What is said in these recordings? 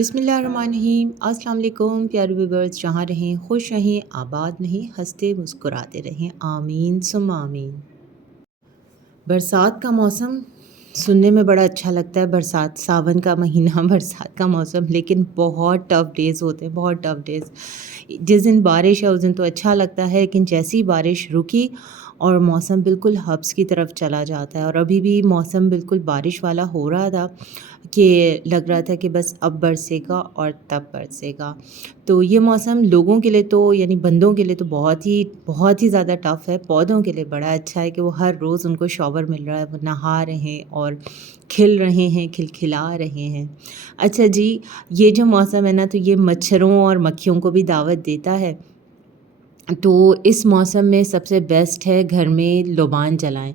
बिस्मिल्लाहिर्रहमानिर्रहीम। अस्सलाम वालेकुम प्यारे व्यूअर्स, जहाँ रहें खुश रहें, आबाद रहें, हंसते मुस्कुराते रहें, आमीन सुम्मा आमीन। बरसात का मौसम सुनने में बड़ा अच्छा लगता है। बरसात, सावन का महीना बरसात का मौसम, लेकिन बहुत टफ़ डेज़ होते हैं, बहुत टफ़ डेज़। जिस दिन बारिश है उस दिन तो अच्छा लगता है, लेकिन जैसे ही बारिश रुकी और मौसम बिल्कुल हब्स की तरफ चला जाता है। और अभी भी मौसम बिल्कुल बारिश वाला हो रहा था कि लग रहा था कि बस अब बरसेगा और तब बरसेगा। तो ये मौसम लोगों के लिए तो यानी बंदों के लिए तो बहुत ही ज़्यादा टफ़ है। पौधों के लिए बड़ा अच्छा है कि वो हर रोज़ उनको शॉवर मिल रहा है, वो नहा रहे हैं और खिल रहे हैं, खिलखिला रहे हैं। अच्छा जी, ये जो मौसम है ना, तो ये मच्छरों और मक्खियों को भी दावत देता है। तो इस मौसम में सबसे बेस्ट है घर में लोबान जलाएँ।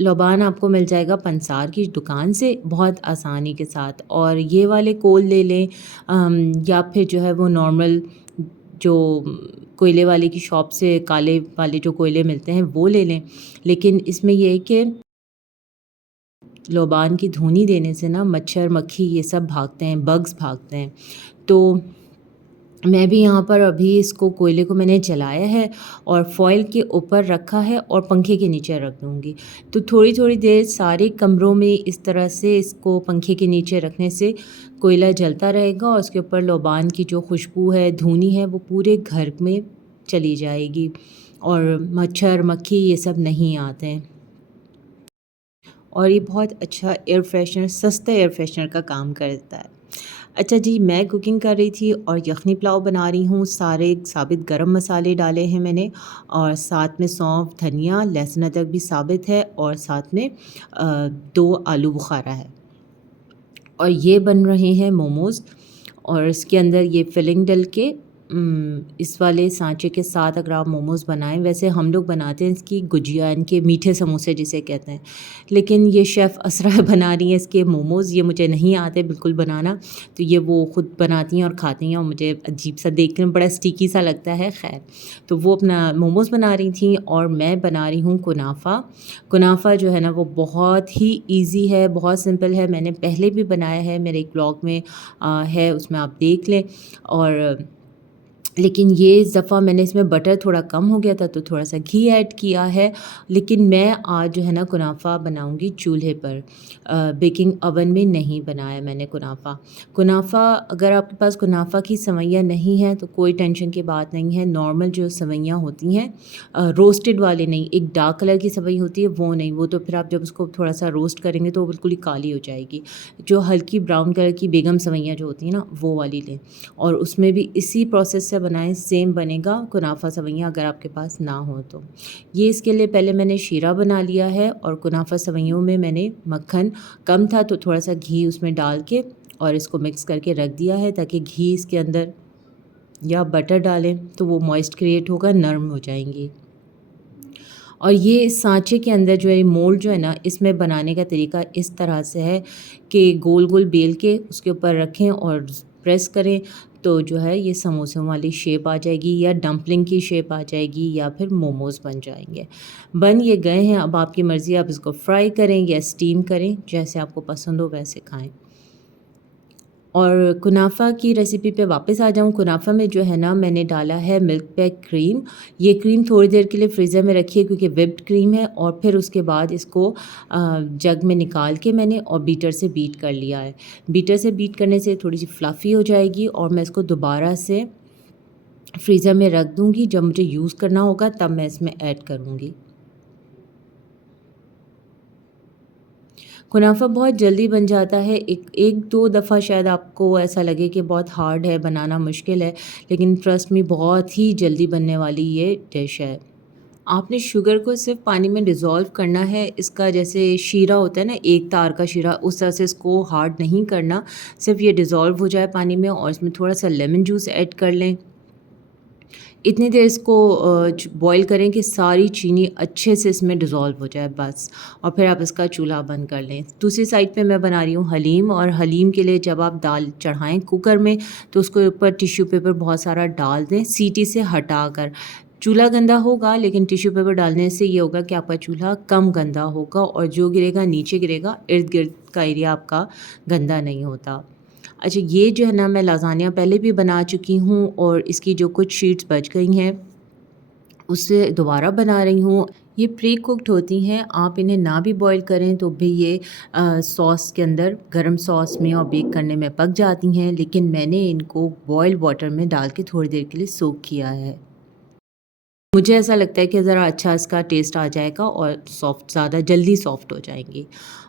लोबान आपको मिल जाएगा पंसार की दुकान से बहुत आसानी के साथ, और ये वाले कोल ले लें, या फिर जो है वो नॉर्मल जो कोयले वाले की शॉप से काले वाले जो कोयले मिलते हैं वो ले लें। लेकिन इसमें ये है कि लोबान की धूनी देने से ना मच्छर, मक्खी ये सब भागते हैं, बग्स भागते हैं। तो मैं भी यहाँ पर अभी इसको कोयले को मैंने जलाया है और फ़ॉइल के ऊपर रखा है और पंखे के नीचे रख दूँगी। तो थोड़ी-थोड़ी देर सारे कमरों में इस तरह से इसको पंखे के नीचे रखने से कोयला जलता रहेगा और उसके ऊपर लोबान की जो खुशबू है, धुनी है, वो पूरे घर में चली जाएगी और मच्छर, मक्खी ये सब नहीं आते हैं। और ये बहुत अच्छा एयर फ्रेशनर, सस्ता एयर फ्रेशनर का काम करता है। अच्छा जी, मैं कुकिंग कर रही थी और यखनी पुलाव बना रही हूँ। सारे साबित गरम मसाले डाले हैं मैंने, और साथ में सौंफ, धनिया, लहसुन, अदरक भी साबित है, और साथ में 2 आलू बुखारा है। और ये बन रहे हैं मोमोज़, और इसके अंदर ये फिलिंग डल के इस वाले सांचे के साथ अगर आप मोमोज़ बनाएं, वैसे हम लोग बनाते हैं इसकी गुजिया, इनके मीठे समोसे जिसे कहते हैं, लेकिन ये शेफ़ असरा बना रही हैं इसके मोमोज़। ये मुझे नहीं आते बिल्कुल बनाना, तो ये वो ख़ुद बनाती हैं और खाती हैं, और मुझे अजीब सा देखने में बड़ा स्टिकी सा लगता है। खैर, तो वो अपना मोमोज़ बना रही थी और मैं बना रही हूँ कुनाफ़ा। कुनाफ़ा जो है ना वो बहुत ही ईज़ी है, बहुत सिंपल है। मैंने पहले भी बनाया है, मेरे एक ब्लॉग में है, उसमें आप देख लें। और लेकिन ये इस दफ़ा मैंने इसमें बटर थोड़ा कम हो गया था तो थोड़ा-सा घी ऐड किया है। लेकिन मैं आज जो है ना कुनाफ़ा बनाऊँगी चूल्हे पर, बेकिंग ओवन में नहीं बनाया मैंने कुनाफ़ा। कुनाफ़ा, अगर आपके पास कुनाफ़ा की सवैयाँ नहीं हैं तो कोई टेंशन की बात नहीं है। नॉर्मल जो सवैयाँ होती हैं, रोस्टेड वाले नहीं, एक डार्क कलर की सवई होती है वो नहीं, वो तो फिर आप जब उसको थोड़ा-सा रोस्ट करेंगे तो वो बिल्कुल ही काली हो जाएगी। जो हल्की ब्राउन कलर की बेगम सवैयाँ जो होती हैं ना, वो वाली लें, और उसमें भी इसी प्रोसेस से बनाएं, सेम बनेगा कुनाफ़ा सवैयाँ अगर आपके पास ना हो तो। ये इसके लिए पहले मैंने शीरा बना लिया है, और कुनाफ़ा सवैयों में मैंने मक्खन कम था तो थोड़ा सा घी उसमें डाल के और इसको मिक्स करके रख दिया है, ताकि घी इसके अंदर या बटर डालें तो वो मॉइस्ट क्रिएट होगा, नरम हो जाएंगी। और ये इस सांचे के अंदर जो है मोल्ड जो है ना, इसमें बनाने का तरीका इस तरह से है कि गोल गोल बेल के उसके ऊपर रखें और प्रेस करें, तो जो है ये समोसों वाली शेप आ जाएगी, या डंपलिंग की शेप आ जाएगी, या फिर मोमोज़ बन जाएंगे। बन ये गए हैं, अब आपकी मर्ज़ी, आप इसको फ्राई करें या स्टीम करें, जैसे आपको पसंद हो वैसे खाएं। और कुनाफ़ा की रेसिपी पे वापस आ जाऊँ। कुनाफ़ा में जो है ना मैंने डाला है मिल्क पैक क्रीम। ये क्रीम थोड़ी देर के लिए फ्रीज़र में रखी है क्योंकि व्हिप्ड क्रीम है, और फिर उसके बाद इसको जग में निकाल के मैंने और बीटर से बीट कर लिया है। बीटर से बीट करने से थोड़ी सी फ्लफ़ी हो जाएगी, और मैं इसको दोबारा से फ्रीज़र में रख दूँगी। जब मुझे यूज़ करना होगा तब मैं इसमें ऐड करूँगी। कुनाफ़ा बहुत जल्दी बन जाता है। एक दो दफ़ा शायद आपको ऐसा लगे कि बहुत हार्ड है, बनाना मुश्किल है, लेकिन ट्रस्ट मी बहुत ही जल्दी बनने वाली ये डिश है। आपने शुगर को सिर्फ़ पानी में डिज़ोल्व करना है। इसका जैसे शीरा होता है ना, एक तार का शीरा, उस तरह से इसको हार्ड नहीं करना। सिर्फ़ ये डिज़ोल्व हो जाए पानी में, और इसमें थोड़ा-सा लेमन जूस ऐड कर लें। इतनी देर इसको बॉयल करें कि सारी चीनी अच्छे से इसमें डिज़ोल्व हो जाए बस, और फिर आप इसका चूल्हा बंद कर लें। दूसरी साइड पे मैं बना रही हूँ हलीम, और हलीम के लिए जब आप दाल चढ़ाएँ कुकर में तो उसके ऊपर टिश्यू पेपर बहुत सारा डाल दें, सीटी से हटाकर। चूल्हा गंदा होगा, लेकिन टिश्यू पेपर डालने से ये होगा कि आपका चूल्हा कम गंदा होगा, और जो गिरेगा नीचे गिरेगा, इर्द-गिर्द का एरिया आपका गंदा नहीं होता। अच्छा, ये जो है ना मैं लाज़ानिया पहले भी बना चुकी हूँ और इसकी जो कुछ शीट्स बच गई हैं, उससे दोबारा बना रही हूँ। ये प्री कुक्ड होती हैं, आप इन्हें ना भी बॉयल करें तो भी ये सॉस के अंदर गरम सॉस में और बेक करने में पक जाती हैं, लेकिन मैंने इनको बॉइल्ड वाटर में डाल के थोड़ी देर के लिए सोक किया है। मुझे ऐसा लगता है कि ज़रा अच्छा इसका टेस्ट आ जाएगा और सॉफ्ट ज़्यादा जल्दी सॉफ्ट हो जाएँगी।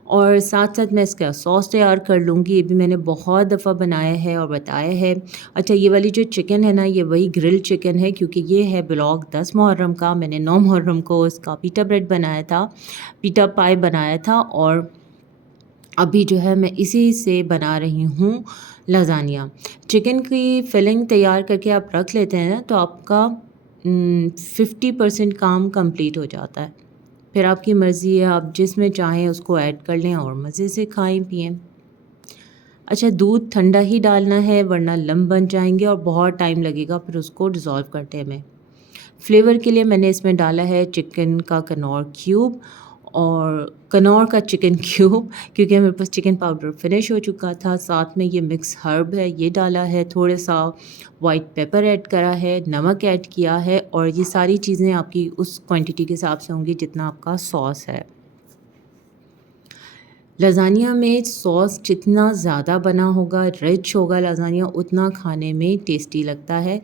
और साथ-साथ मैं इसका सॉस तैयार कर लूँगी, ये भी मैंने बहुत दफ़ा बनाया है और बताया है। अच्छा, ये वाली जो चिकन है ना, ये वही ग्रिल्ड चिकन है, क्योंकि ये है व्लॉग 10 मुहर्रम का। मैंने 9 मुहर्रम को इसका पीटा ब्रेड बनाया था, पीटा पाई बनाया था, और अभी जो है मैं इसी से बना रही हूँ लाज़ानिया। चिकन की फिलिंग तैयार करके आप रख लेते हैं ना, तो आपका 50% काम कंप्लीट हो जाता है। फिर आपकी मर्ज़ी है, आप जिसमें चाहें उसको ऐड कर लें और मज़े से खाएँ पिएँ। अच्छा, दूध ठंडा ही डालना है वरना लम्प बन जाएँगे और बहुत टाइम लगेगा फिर उसको डिज़ोल्व करने में। फ्लेवर के लिए मैंने इसमें डाला है चिकन का कनौर क्यूब और कनौर का चिकन क्यूब, क्योंकि मेरे पास चिकन पाउडर फिनिश हो चुका था। साथ में ये मिक्स हर्ब है, ये डाला है, थोड़ा सा वाइट पेपर ऐड करा है, नमक ऐड किया है, और ये सारी चीज़ें आपकी उस क्वांटिटी के हिसाब से होंगी जितना आपका सॉस है। लज़ानिया में सॉस जितना ज़्यादा बना होगा, रिच होगा लज़ानिया, उतना खाने में टेस्टी लगता है।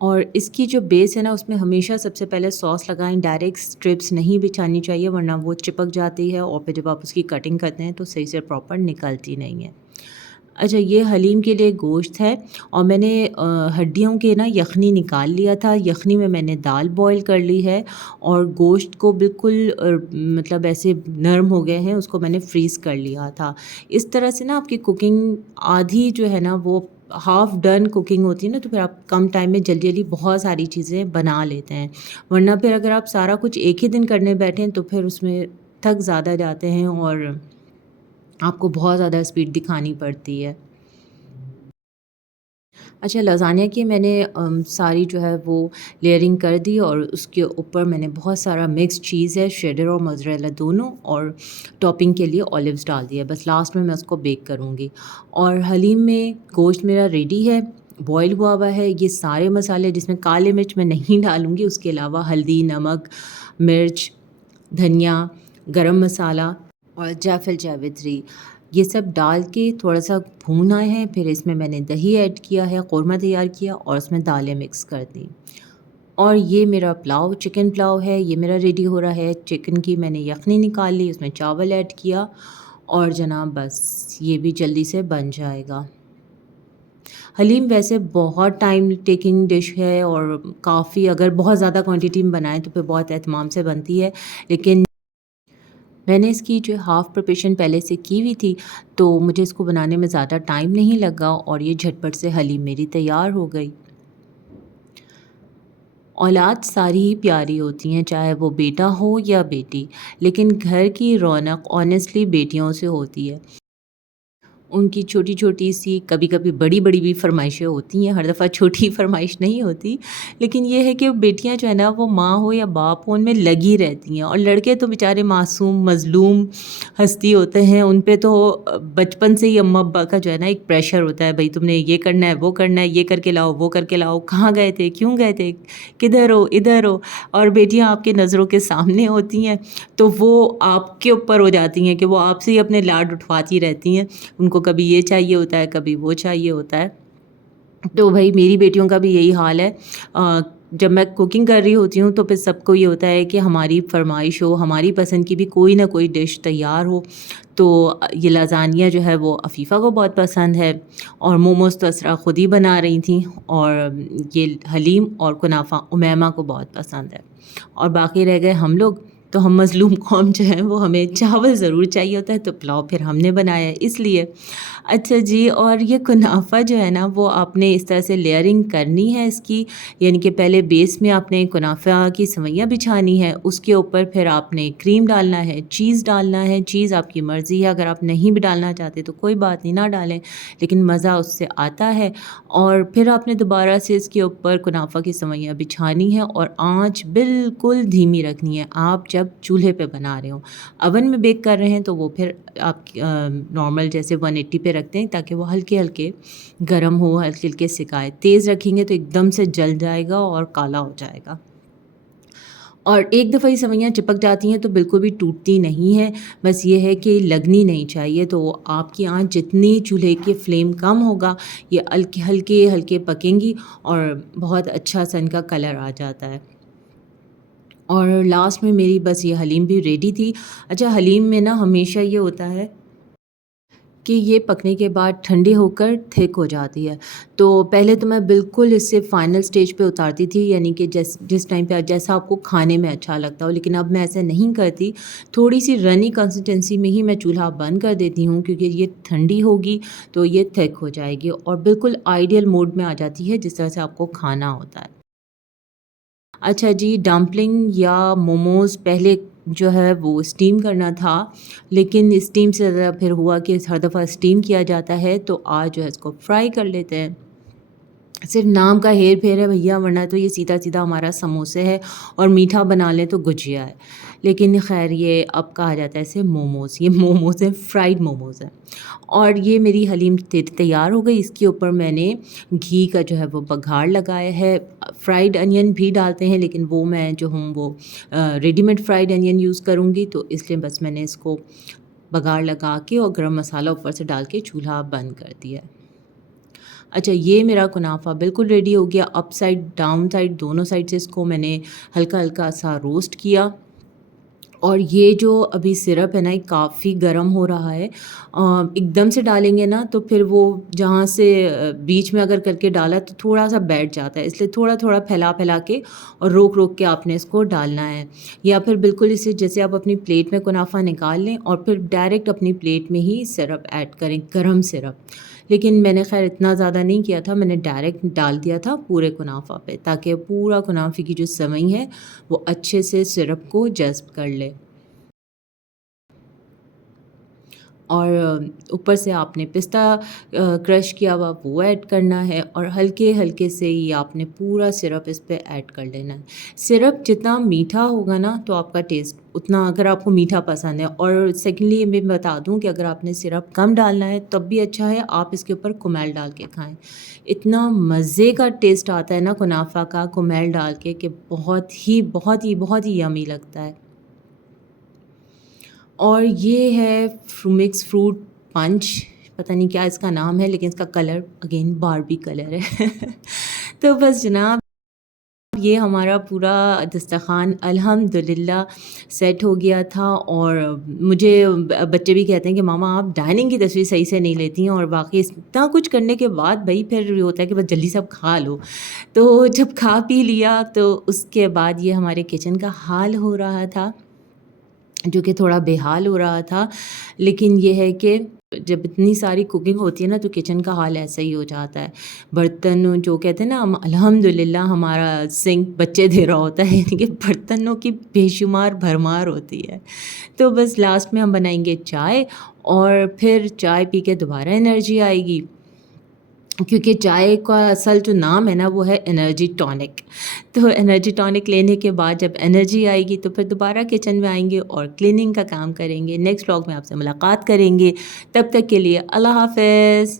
और इसकी जो बेस है ना, उसमें हमेशा सबसे पहले सॉस लगाएं, डायरेक्ट स्ट्रिप्स नहीं बिछानी चाहिए वरना वो चिपक जाती है और फिर जब आप उसकी कटिंग करते हैं तो सही से प्रॉपर निकलती नहीं है। अच्छा, ये हलीम के लिए गोश्त है और मैंने हड्डियों के ना यखनी निकाल लिया था। यखनी में मैंने दाल बॉईल कर ली है और गोश्त को बिल्कुल मतलब ऐसे नरम हो गए हैं, उसको मैंने फ्रीज़ कर लिया था। इस तरह से ना आपकी कुकिंग आधी जो है ना वो हाफ़ डन कुकिंग होती है ना, तो फिर आप कम टाइम में जल्दी-जल्दी बहुत सारी चीज़ें बना लेते हैं। वरना फिर अगर आप सारा कुछ एक ही दिन करने बैठें तो फिर उसमें थक ज़्यादा जाते हैं और आपको बहुत ज़्यादा स्पीड दिखानी पड़ती है। अच्छा, लज़ानिया की मैंने सारी जो है वो लेयरिंग कर दी और उसके ऊपर मैंने बहुत सारा मिक्स चीज़ है, शेडर और मोज़रेला दोनों, और टॉपिंग के लिए ऑलिव्स डाल दिया। बस लास्ट में मैं उसको बेक करूँगी। और हलीम में गोश्त मेरा रेडी है, बॉयल हुआ हुआ है। ये सारे मसाले जिसमें काली मिर्च मैं नहीं डालूँगी, उसके अलावा हल्दी, नमक, मिर्च, धनिया, गरम मसाला और जायफल जावित्री, ये सब डाल के थोड़ा-सा भूना है। फिर इसमें मैंने दही ऐड किया है, क़ोरमा तैयार किया और उसमें दालें मिक्स कर दी। और ये मेरा पुलाव, चिकन पुलाव है, ये मेरा रेडी हो रहा है। चिकन की मैंने यखनी निकाल ली, उसमें चावल ऐड किया और जनाब बस ये भी जल्दी से बन जाएगा। हलीम वैसे बहुत टाइम टेकिंग डिश है और काफ़ी, अगर बहुत ज़्यादा क्वांटिटी में बनाएँ तो फिर बहुत एहतमाम से बनती है। लेकिन मैंने इसकी जो हाफ़ प्रिपरेशन पहले से की हुई थी, तो मुझे इसको बनाने में ज़्यादा टाइम नहीं लगा और ये झटपट से हलीम मेरी तैयार हो गई। औलाद सारी ही प्यारी होती हैं, चाहे वो बेटा हो या बेटी, लेकिन घर की रौनक ऑनेस्टली बेटियों से होती है। उनकी छोटी-छोटी सी, कभी-कभी बड़ी-बड़ी भी फ़रमाइशें होती हैं, हर दफ़ा छोटी फ़रमाइश नहीं होती। लेकिन ये है कि बेटियाँ जो है ना, वो माँ हो या बाप हो, उनमें लगी रहती हैं, और लड़के तो बेचारे मासूम, मज़लूम हस्ती होते हैं, उन पे तो बचपन से ही अम्मा-अब्बा का जो है ना एक प्रेशर होता है, भई तुमने ये करना है, वो करना है, ये करके लाओ, वो करके लाओ, कहाँ गए थे, क्यों गए थे, किधर हो, इधर हो। और बेटियाँ आपकी नज़रों के सामने होती हैं, तो वो आपके ऊपर हो जाती हैं कि वो आपसे ही अपने लाड उठवाती रहती हैं। उनको कभी ये चाहिए होता है, कभी वो चाहिए होता है। तो भई मेरी बेटियों का भी यही हाल है। जब मैं कुकिंग कर रही होती हूँ तो फिर सबको ये होता है कि हमारी फ़रमाइश हो, हमारी पसंद की भी कोई ना कोई डिश तैयार हो। तो ये लाज़ानिया जो है वो अफ़ीफ़ा को बहुत पसंद है और मोमोज़ तो असरा खुद ही बना रही थीं, और ये हलीम और कुनाफ़ा उमैमा को बहुत पसंद है। और बाकी रह गए हम लोग, तो हम मज़लूम कौम जो हैं वो, हमें चावल ज़रूर चाहिए होता है, तो पुलाव फिर हमने बनाया है इसलिए। अच्छा जी, और ये कुनाफ़ा जो है ना, वो आपने इस तरह से लेयरिंग करनी है इसकी, यानी कि पहले बेस में आपने कुनाफ़ा की सवैयाँ बिछानी है, उसके ऊपर फिर आपने क्रीम डालना है, चीज़ डालना है। चीज़ आपकी मर्ज़ी है, अगर आप नहीं भी डालना चाहते तो कोई बात नहीं, ना डालें, लेकिन मज़ा उससे आता है। और फिर आपने दोबारा से इसके ऊपर कुनाफ़ा की सवैयाँ बिछानी है और आँच बिल्कुल धीमी रखनी है। आप जब चूल्हे पे बना रहे हों। ओवन में बेक कर रहे हैं तो वो फिर आप नॉर्मल जैसे 180 पे रखते हैं ताकि वो हल्के-हल्के गरम हो, हल्के-हल्के सिकाए। तेज़ रखेंगे तो एकदम से जल जाएगा और काला हो जाएगा। और एक दफ़ा ये सेवइयाँ चिपक जाती हैं तो बिल्कुल भी टूटती नहीं हैं, बस ये है कि लगनी नहीं चाहिए। तो आपकी आँच जितनी चूल्हे की फ्लेम कम होगा, ये हल्के-हल्के पकेंगी और बहुत अच्छा-सा इनका कलर आ जाता है। और लास्ट में मेरी बस ये हलीम भी रेडी थी। अच्छा, हलीम में ना हमेशा ये होता है कि ये पकने के बाद ठंडी होकर थिक हो जाती है। तो पहले तो मैं बिल्कुल इसे फ़ाइनल स्टेज पे उतारती थी, यानी कि जिस टाइम पे जैसा आपको खाने में अच्छा लगता हो, लेकिन अब मैं ऐसा नहीं करती। थोड़ी-सी रनी कंसिस्टेंसी में ही मैं चूल्हा बंद कर देती हूँ क्योंकि ये ठंडी होगी तो ये थिक हो जाएगी और बिल्कुल आइडियल मोड में आ जाती है जिस तरह से आपको खाना होता है। अच्छा जी, डम्पलिंग या मोमोज़ पहले जो है वो स्टीम करना था, लेकिन स्टीम से ज़्यादा फिर हुआ कि हर दफ़ा स्टीम किया जाता है, तो आज जो है इसको फ्राई कर लेते हैं। सिर्फ़ नाम का हेर-फेर है भैया, वरना तो ये सीधा-सीधा हमारा समोसे है और मीठा बना लें तो गुजिया है। लेकिन ख़ैर ये अब कहा जाता है इसे मोमोज़, ये मोमोज़ हैं, फ्राइड मोमोज़ हैं। और ये मेरी हलीम तैयार हो गई, इसके ऊपर मैंने घी का जो है वो बघार लगाया है। फ्राइड अनियन भी डालते हैं लेकिन वो मैं जो हूँ वो रेडीमेड फ्राइड अनियन यूज़ करूँगी, तो इसलिए बस मैंने इसको बघार लगा के और गरम मसाला ऊपर से डाल के चूल्हा बंद कर दिया है। अच्छा, ये मेरा कुनाफ़ा बिल्कुल रेडी हो गया। अप साइड, डाउन साइड दोनों साइड से इसको मैंने हल्का-हल्का सा रोस्ट किया और ये जो अभी सिरप है ना, ये काफ़ी गरम हो रहा है। एकदम से डालेंगे ना तो फिर वो जहाँ से बीच में अगर करके डाला तो थोड़ा-सा बैठ जाता है, इसलिए थोड़ा-थोड़ा फैला-फैला के और रोक-रोक के आपने इसको डालना है। या फिर बिल्कुल इसे जैसे आप अपनी प्लेट में कुनाफ़ा निकाल लें और फिर डायरेक्ट अपनी प्लेट में ही सिरप ऐड करें, गरम सिरप। लेकिन मैंने ख़ैर इतना ज़्यादा नहीं किया था, मैंने डायरेक्ट डाल दिया था पूरे कुनाफ़ा पे ताकि पूरा कुनाफ़े की जो सेवई है वो अच्छे से सिरप को जज़्ब कर ले। और ऊपर से आपने पिस्ता क्रश किया हुआ वो ऐड करना है और हल्के-हल्के से ही आपने पूरा सिरप इस पे ऐड कर लेना है। सिरप जितना मीठा होगा ना तो आपका टेस्ट उतना, अगर आपको मीठा पसंद है। और सेकंडली मैं बता दूँ कि अगर आपने सिरप कम डालना है तब भी अच्छा है, आप इसके ऊपर कुमेल डाल के खाएँ। इतना मज़े का टेस्ट आता है ना कुनाफा का कुमेल डाल के कि बहुत ही यम्मी लगता है। और ये है मिक्स फ्रूट पंच, पता नहीं क्या इसका नाम है लेकिन इसका कलर अगेन बारबी कलर है। तो बस जनाब, ये हमारा पूरा दस्तरख़्वान अल्हम्दुलिल्लाह सेट हो गया था। और मुझे बच्चे भी कहते हैं कि मामा आप डाइनिंग की तस्वीर सही से नहीं लेती हैं, और वाक़ई इतना कुछ करने के बाद भई फिर ये होता है कि बस जल्दी से अब खा लो। तो जब खा पी लिया तो उसके बाद ये हमारे किचन का हाल हो रहा था, जो कि थोड़ा बेहाल हो रहा था। लेकिन ये है कि जब इतनी सारी कुकिंग होती है ना तो किचन का हाल ऐसा ही हो जाता है। बर्तन जो कहते हैं ना, हम अल्हम्दुलिल्लाह हमारा सिंक बच्चे दे रहा होता है, यानी कि बर्तनों की बेशुमार भरमार होती है। तो बस लास्ट में हम बनाएँगे चाय और फिर चाय पी के दोबारा एनर्जी आएगी। क्योंकि चाय का असल जो नाम है ना वो है एनर्जी टॉनिक। तो एनर्जी टॉनिक लेने के बाद जब एनर्जी आएगी तो फिर दोबारा किचन में आएँगे और क्लीनिंग का काम करेंगे। नेक्स्ट व्लॉग में आपसे मुलाकात करेंगे। तब तक के लिए अल्लाह हाफ़िज़।